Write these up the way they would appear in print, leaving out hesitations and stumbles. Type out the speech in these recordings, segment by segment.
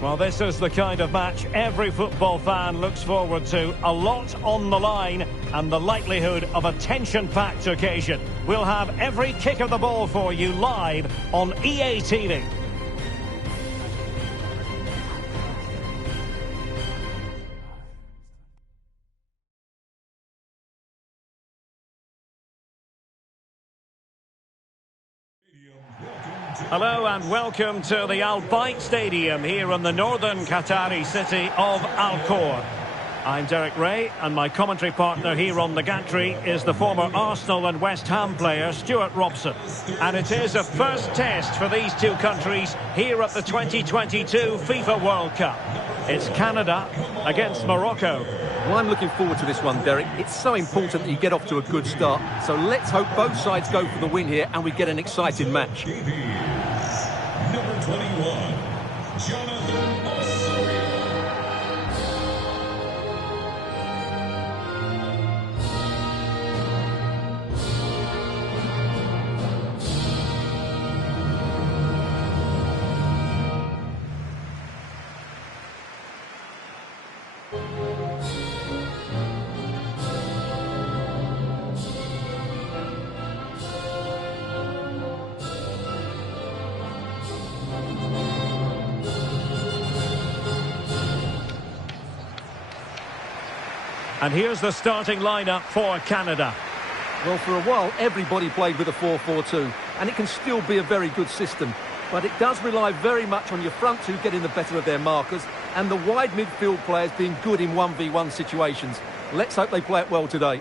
Well, this is the kind of match every football fan looks forward to. A lot on the line and the likelihood of a tension-packed occasion. We'll have every kick of the ball for you live on EA TV. Hello and welcome to the Al Bayt Stadium here in the northern Qatari city of Al Khor. I'm Derek Ray and my commentary partner here on the gantry is the former Arsenal and West Ham player Stuart Robson. And it is a first test for these two countries here at the 2022 FIFA World Cup. It's Canada against Morocco. Well, I'm looking forward to this one, Derek. It's so important that you get off to a good start. So let's hope both sides go for the win here and we get an exciting match. Number 21, Jonathan Osorio. And here's the starting lineup for Canada. Well, for a while, everybody played with a 4-4-2, and it can still be a very good system. But it does rely very much on your front two getting the better of their markers, and the wide midfield players being good in 1v1 situations. Let's hope they play it well today.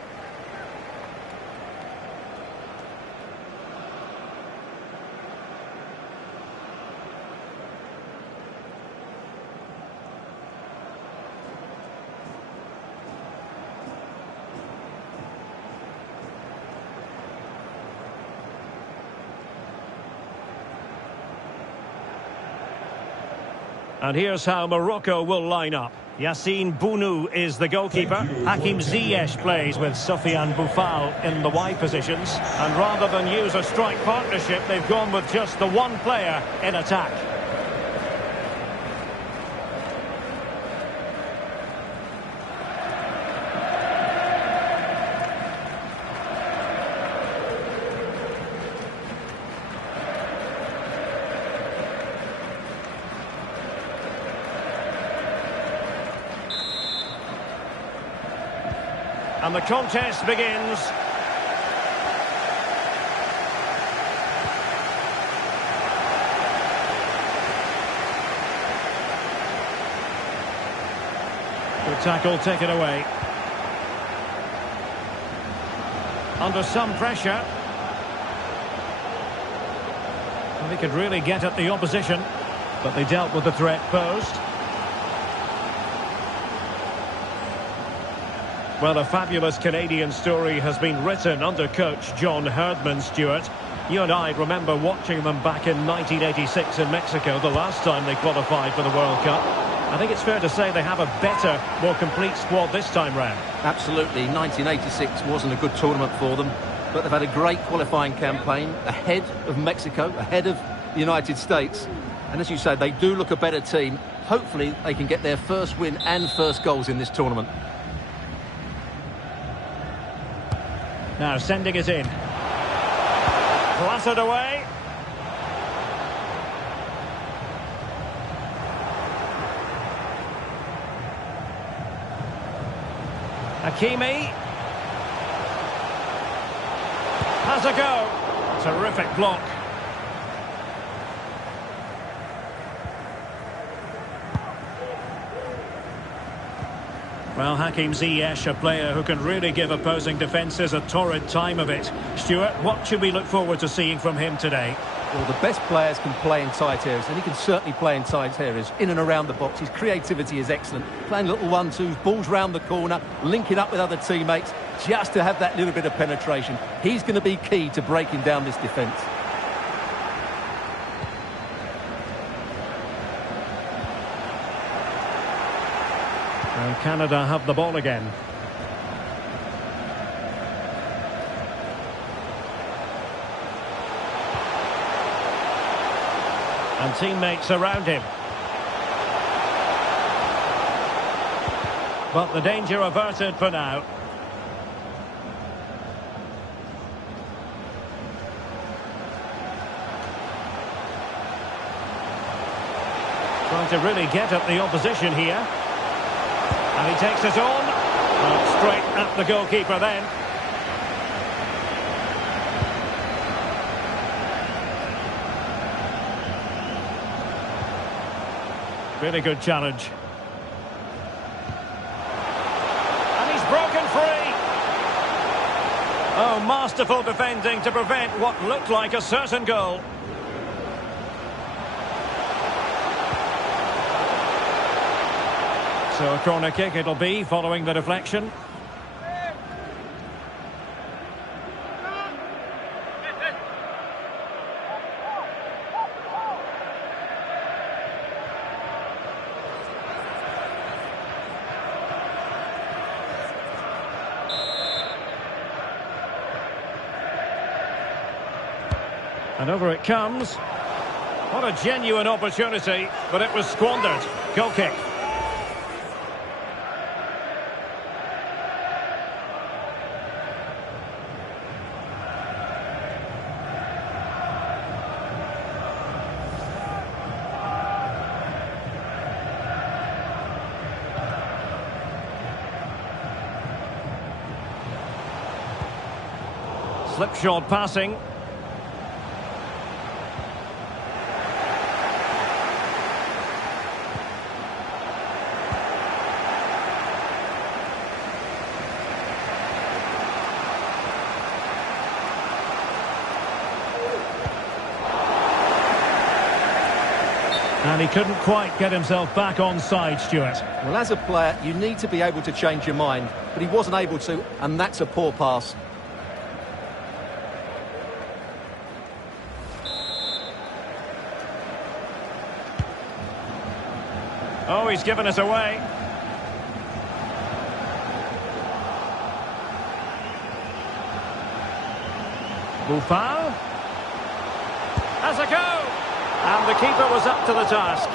And here's how Morocco will line up. Yassine Bounou is the goalkeeper. Hakim Ziyech plays with Sofiane Boufal in the wide positions. And rather than use a strike partnership, they've gone with just the one player in attack. And the contest begins. Good tackle taken away. Under some pressure. Well, they could really get at the opposition, but they dealt with the threat posed. Well, a fabulous Canadian story has been written under coach John Herdman, Stuart. You and I remember watching them back in 1986 in Mexico, the last time they qualified for the World Cup. I think it's fair to say they have a better, more complete squad this time round. Absolutely. 1986 wasn't a good tournament for them, but they've had a great qualifying campaign ahead of Mexico, ahead of the United States. And as you say, they do look a better team. Hopefully they can get their first win and first goals in this tournament. Now sending it in. Clattered away. Hakimi. Has a go. Terrific block. Well, Hakim Ziyech, a player who can really give opposing defences a torrid time of it. Stuart, what should we look forward to seeing from him today? Well, the best players can play in tight areas, and he can certainly play in tight areas, in and around the box. His creativity is excellent. Playing little 1-2s, balls round the corner, linking up with other teammates, just to have that little bit of penetration. He's going to be key to breaking down this defence. And Canada have the ball again. And teammates around him. But the danger averted for now. Trying to really get at the opposition here. And he takes it on. Straight at the goalkeeper then. Really good challenge. And he's broken free. Oh, masterful defending to prevent what looked like a certain goal. So a corner kick it'll be following the deflection. And over it comes. What a genuine opportunity, but it was squandered. Goal kick. Slipshod passing. And he couldn't quite get himself back on side, Stuart. Well, as a player, you need to be able to change your mind, but he wasn't able to, and that's a poor pass. Oh, he's given us away. Buffal has a go, and the keeper was up to the task.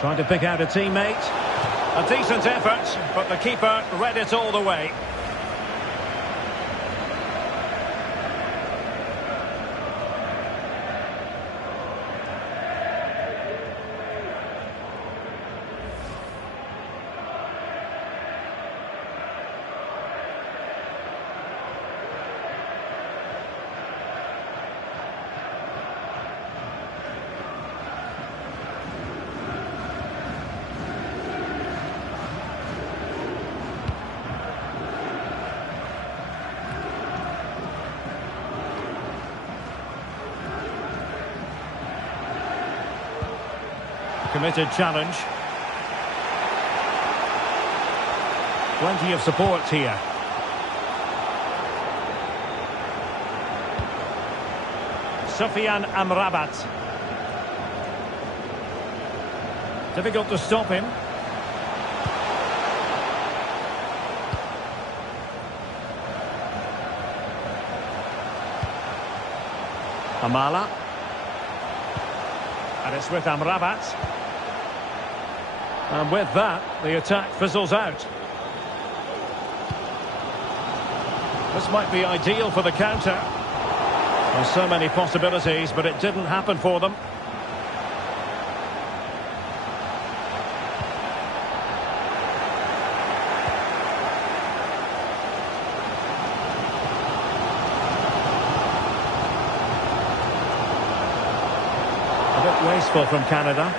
Trying to pick out a teammate. A decent effort, but the keeper read it all the way. Committed challenge. Plenty of support here. Sufyan Amrabat. Difficult to stop him. Amala. And it's with Amrabat. And with that, the attack fizzles out. This might be ideal for the counter. There's so many possibilities, but it didn't happen for them. A bit wasteful from Canada.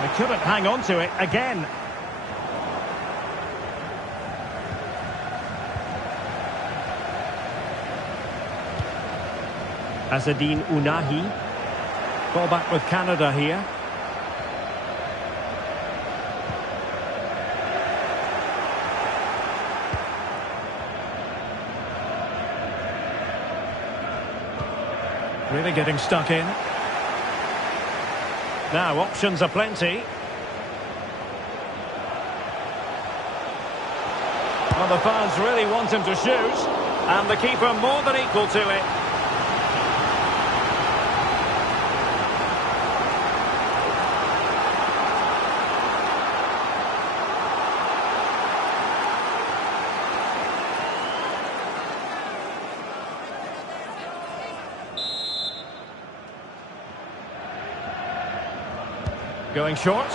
They couldn't hang on to it again. Azedine Unahi. Ball back with Canada here. Really getting stuck in. Now, options are plenty. Well, the fans really want him to shoot. And the keeper more than equal to it. Going short.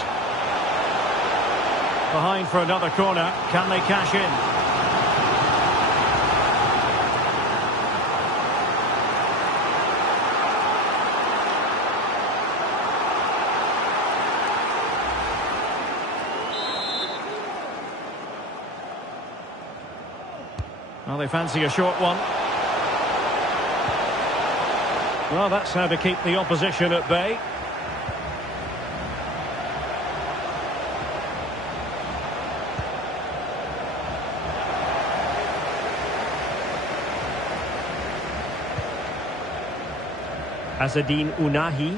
Behind for another corner. Can they cash in? Well, they fancy a short one. Well, that's how to keep the opposition at bay. Azedine Unahi.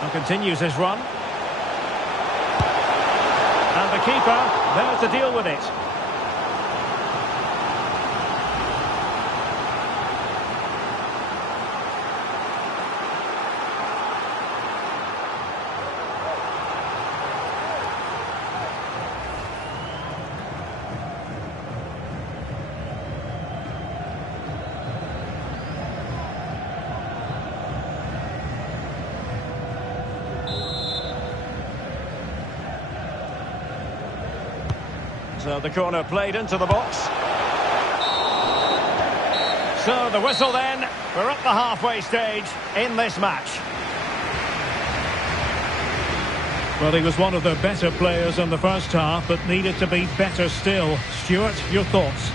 And continues his run. And the keeper there to deal with it. So the corner played into the box. So the whistle then. We're up the halfway stage in this match. Well, he was one of the better players in the first half, but needed to be better still. Stuart, your thoughts?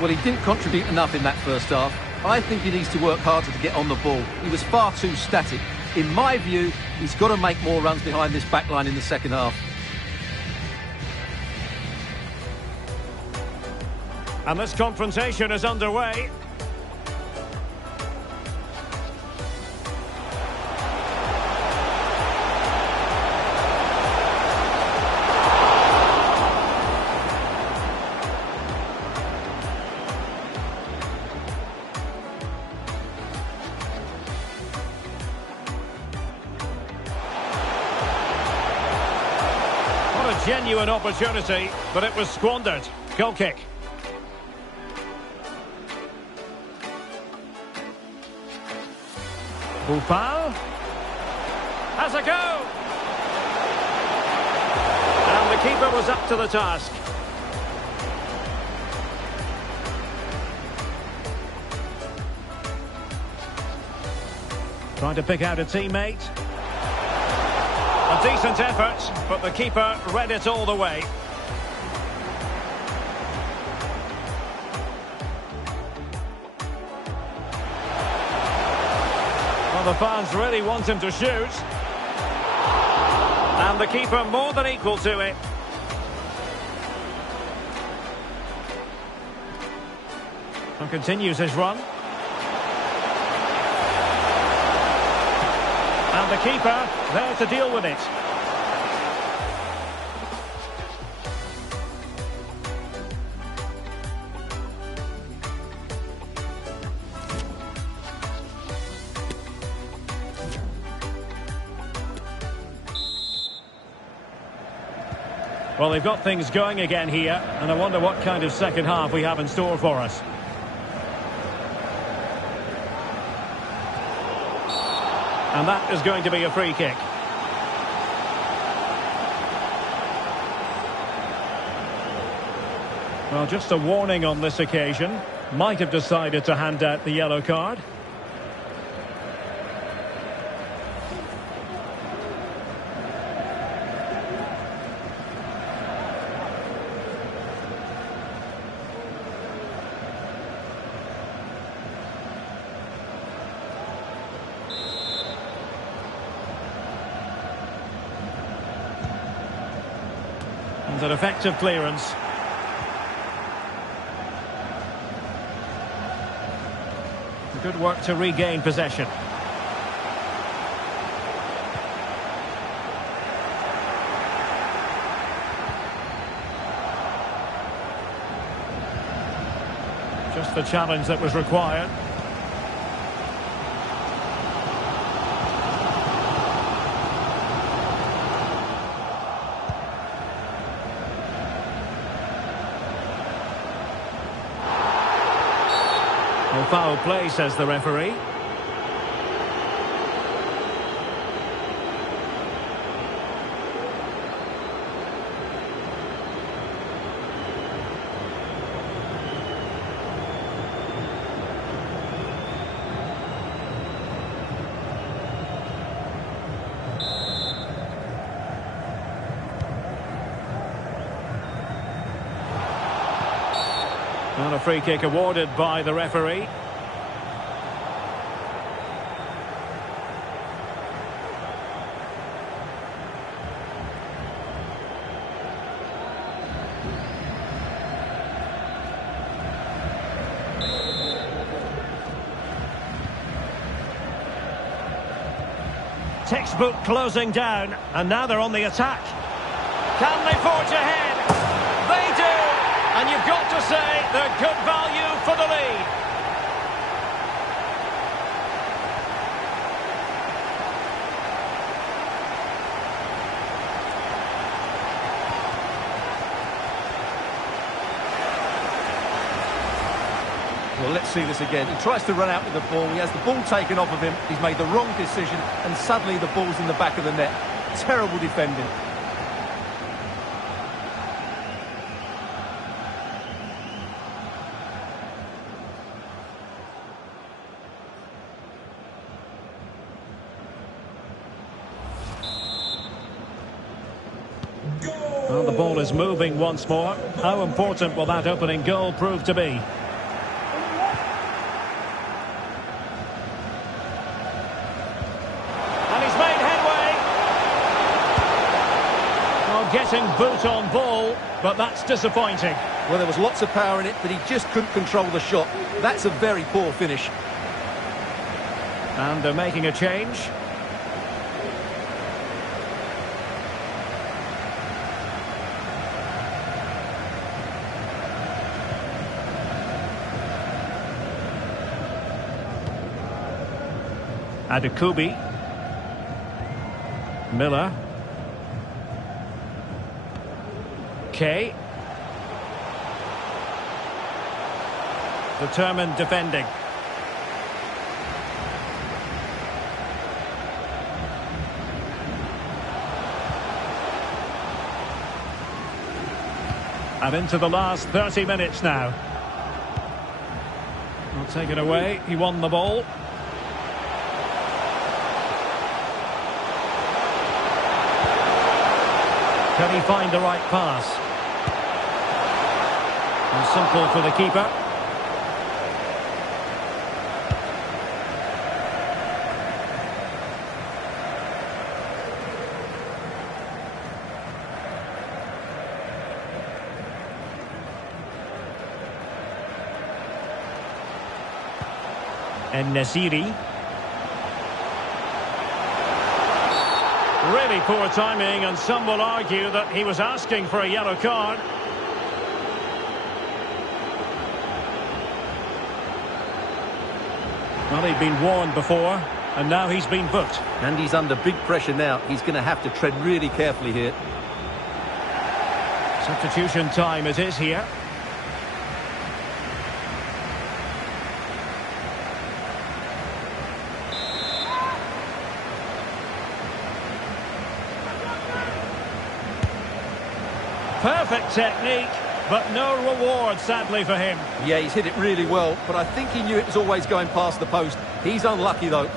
Well, he didn't contribute enough in that first half. I think he needs to work harder to get on the ball. He was far too static. In my view, he's got to make more runs behind this back line in the second half. And this confrontation is underway. What a genuine opportunity, but it was squandered. Goal kick. Boufal has a go, and the keeper was up to the task. Trying to pick out a teammate. A decent effort, but the keeper read it all the way. Well, the fans really want him to shoot. And the keeper more than equal to it. And continues his run. And the keeper there to deal with it. Well, they've got things going again here, and I wonder what kind of second half we have in store for us. And that is going to be a free kick. Well, just a warning on this occasion. Might have decided to hand out the yellow card. And an effective clearance. Good work to regain possession. Just the challenge that was required. No foul play, says the referee. And a free kick awarded by the referee. Textbook closing down, and now they're on the attack. Can they forge ahead? They do! And you've got to say they're good value for the lead. Well, let's see this again. He tries to run out with the ball. He has the ball taken off of him. He's made the wrong decision, and suddenly the ball's in the back of the net. Terrible defending. Well, the ball is moving once more. How important will that opening goal prove to be? And he's made headway. Well, getting boot on ball, but that's disappointing. Well, there was lots of power in it, but he just couldn't control the shot. That's a very poor finish. And they're making a change. Adekubi. Miller. Kay. Determined defending. And into the last 30 minutes now. We'll take it away. He won the ball. Can he find the right pass? And simple for the keeper. And Nasiri. Really poor timing, and some will argue that he was asking for a yellow card. Well, he'd been warned before, and now he's been booked. And he's under big pressure now. He's going to have to tread really carefully here. Substitution time it is here. Perfect technique, but no reward, sadly, for him. Yeah, he's hit it really well, but I think he knew it was always going past the post. He's unlucky, though.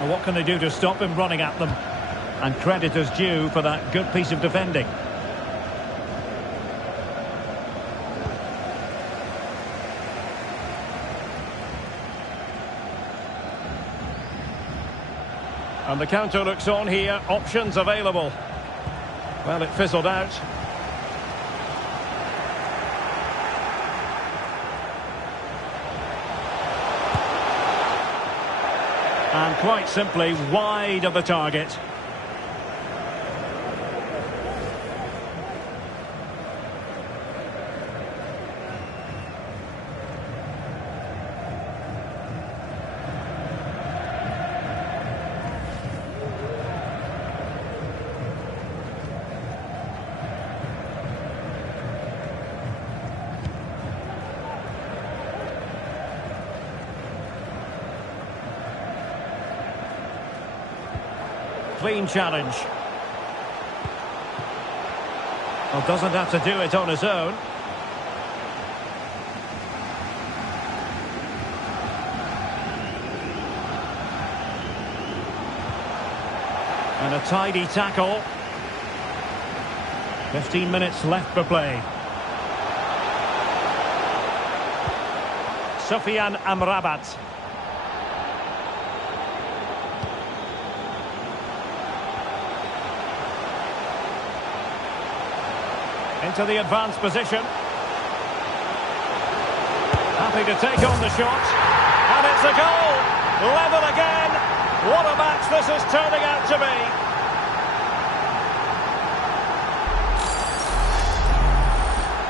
And what can they do to stop him running at them? And credit is due for that good piece of defending. And the counter looks on here, options available. Well, it fizzled out. And quite simply wide of the target. Clean challenge. Well, doesn't have to do it on his own. And a tidy tackle. 15 minutes left for play. Sofiane Amrabat. Into the advanced position. Happy to take on the shot. And it's a goal! Level again! What a match this is turning out to be!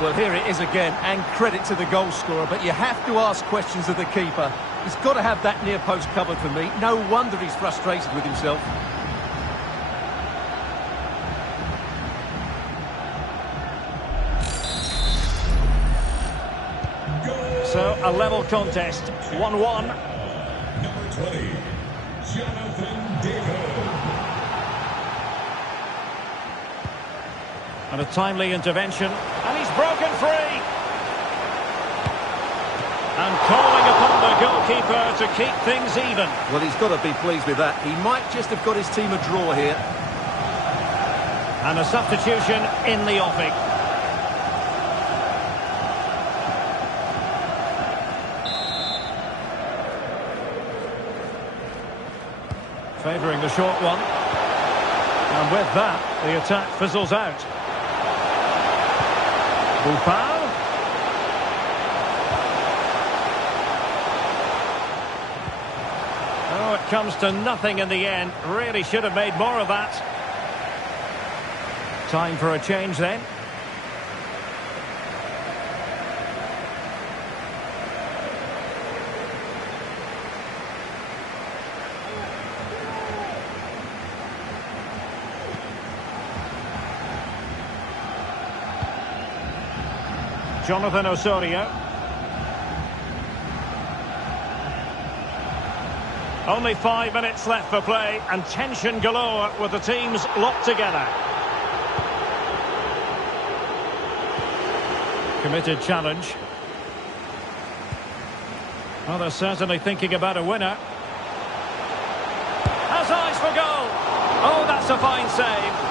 Well, here it is again, and credit to the goal scorer, but you have to ask questions of the keeper. He's got to have that near post covered for me. No wonder he's frustrated with himself. So, a level contest, 1-1. Number 20, Jonathan David. And a timely intervention. And he's broken free. And calling upon the goalkeeper to keep things even. Well, he's got to be pleased with that. He might just have got his team a draw here. And a substitution in the offing. Favouring the short one. And with that, the attack fizzles out. Buffon. Oh, it comes to nothing in the end. Really should have made more of that. Time for a change then. Jonathan Osorio. Only 5 minutes left for play and tension galore with the teams locked together. Committed challenge. Well, they're certainly thinking about a winner. Has eyes for goal. Oh, that's a fine save.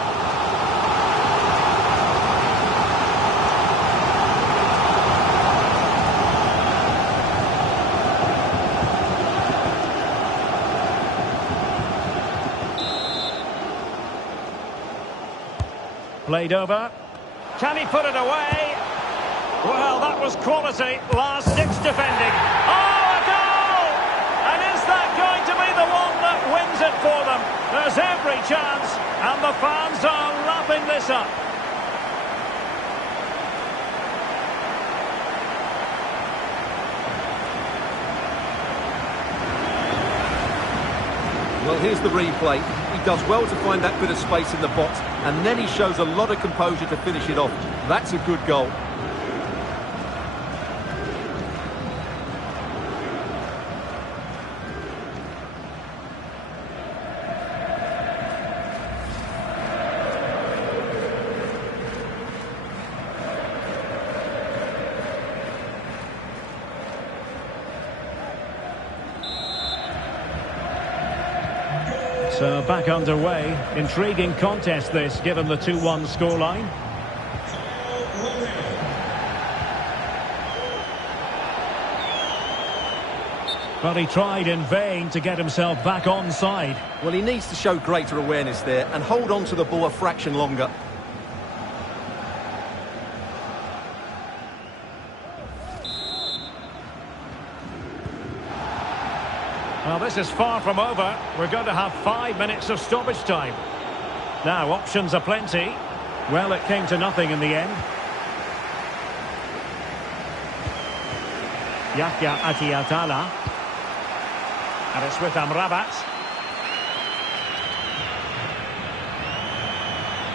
Played over. Can he put it away? Well, that was quality. Last-ditch defending. Oh, a goal! And is that going to be the one that wins it for them? There's every chance, and the fans are lapping this up. Well, here's the replay. He does well to find that bit of space in the box, and then he shows a lot of composure to finish it off. That's a good goal. So back underway. Intriguing contest this, given the 2-1 scoreline. But he tried in vain to get himself back onside. Well, he needs to show greater awareness there and hold on to the ball a fraction longer. Well, this is far from over. We're going to have 5 minutes of stoppage time. Now, options are plenty. Well, it came to nothing in the end. Yahya Atiatala. And it's with Amrabat.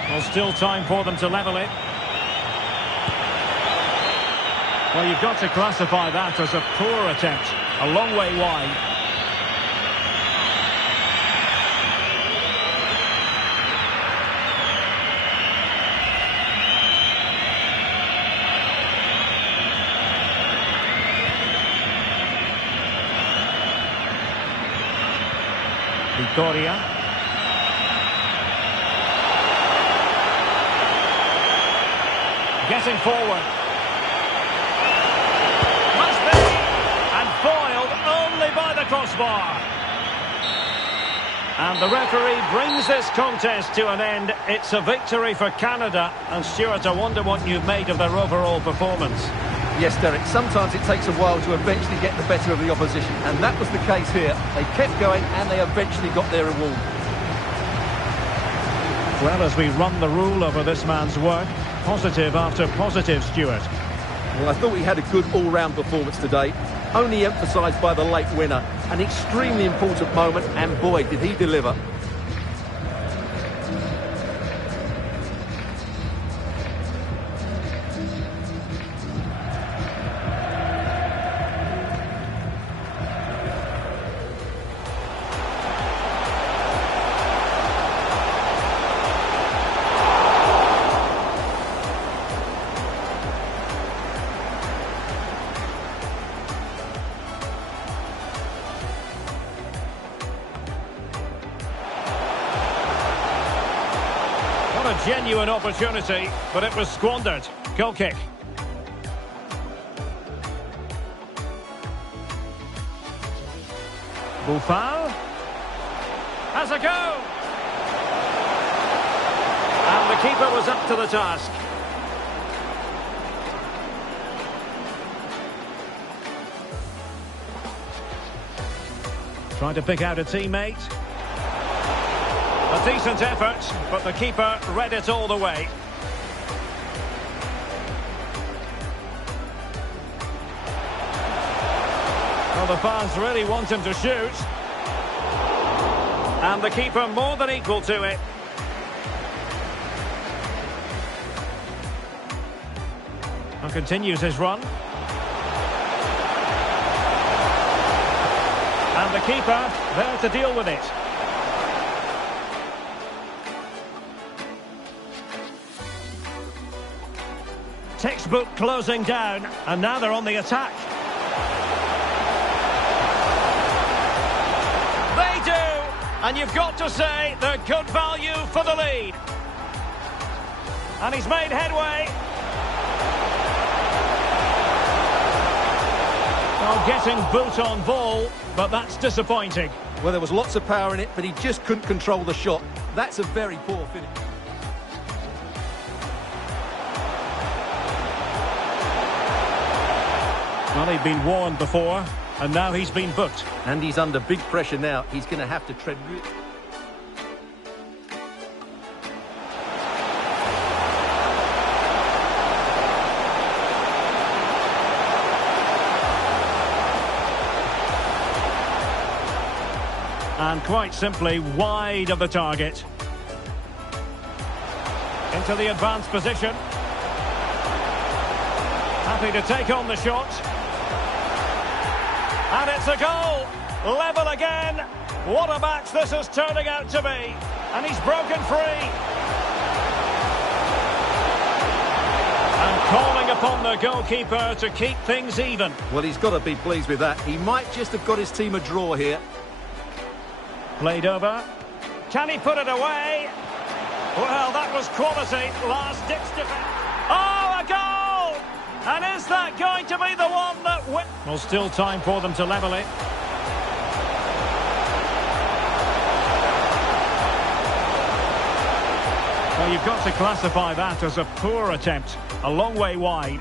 Well, still time for them to level it. Well, you've got to classify that as a poor attempt. A long way wide. Victoria. Getting forward. Must be! And foiled only by the crossbar. And the referee brings this contest to an end. It's a victory for Canada. And Stuart, I wonder what you've made of their overall performance. Yes, Derek, sometimes it takes a while to eventually get the better of the opposition, and that was the case here. They kept going and they eventually got their reward. Well, as we run the rule over this man's work, positive after positive, Stuart. Well, I thought he had a good all-round performance today, only emphasised by the late winner. An extremely important moment, and boy, did he deliver. What a genuine opportunity, but it was squandered. Goal kick. Boufal has a go. And the keeper was up to the task. Trying to pick out a teammate. A decent effort, but the keeper read it all the way. Well, the fans really want him to shoot. And the keeper more than equal to it. And continues his run. And the keeper there to deal with it. Textbook closing down, and now they're on the attack. They do, and you've got to say they're good value for the lead. And he's made headway. Well, getting boot on ball, but that's disappointing. Well, there was lots of power in it, but he just couldn't control the shot. That's a very poor finish. Well, he'd been warned before, and now he's been booked. And he's under big pressure now. He's going to have to tread... And quite simply, wide of the target. Into the advanced position. Happy to take on the shot. And it's a goal. Level again. What a match this is turning out to be. And he's broken free. And calling upon the goalkeeper to keep things even. Well, he's got to be pleased with that. He might just have got his team a draw here. Played over. Can he put it away? Well, that was quality. Last-ditch defense. Oh, a goal! And is that going to be the one that wins? Well, still time for them to level it. Well, you've got to classify that as a poor attempt. A long way wide.